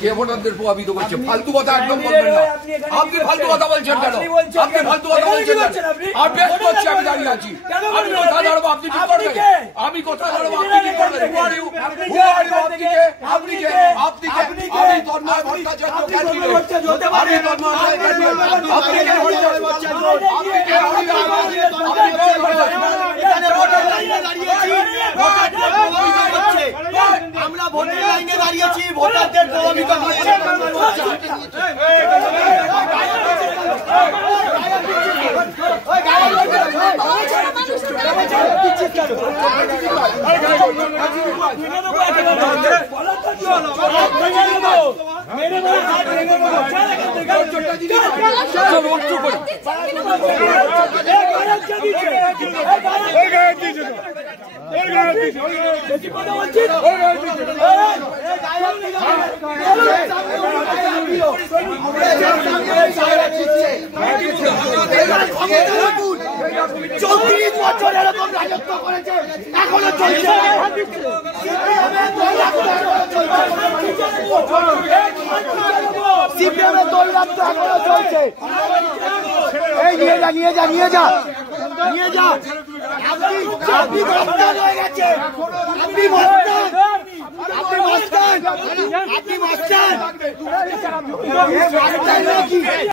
কে ভোটারদের প্রভাবিত করছে? ফালতু কথা একদম বলবেন না। আপনি ফালতু কথা বলছেন কেন? আপনি ফালতু কথা বলছেন কেন? আর বেশ করছি, আমি দাঁড়িয়ে আছি। আমি কথা দাঁড়াবো, আপনি কি করবেন? আমি কথা দাঁড়াবো, আপনি কি করবেন? আপনি কে? আপনি কে? আমি তন্ময় ভট্টাচার্য ক্যান্ডিডেট। আমি তন্ময় ক্যান্ডিডেট। আপনি কে? আপনি কে? আমরা ভোটের লাইনে দাঁড়িয়েছি, ভোটারদের প্রভাবিত করছে। চৌত্রিশ বছর এরকম রাজত্ব করেছে, এখনো চলছে। সিপিএমের দৌরাত্ম এখনো চলছে। এই নিয়ে যা, নিয়ে যা, নিয়ে যা, নিয়ে যা। আপনি মস্তান হয়ে গেছে, আপনি মস্তান, আপনি মস্তান, আপনি মস্তান।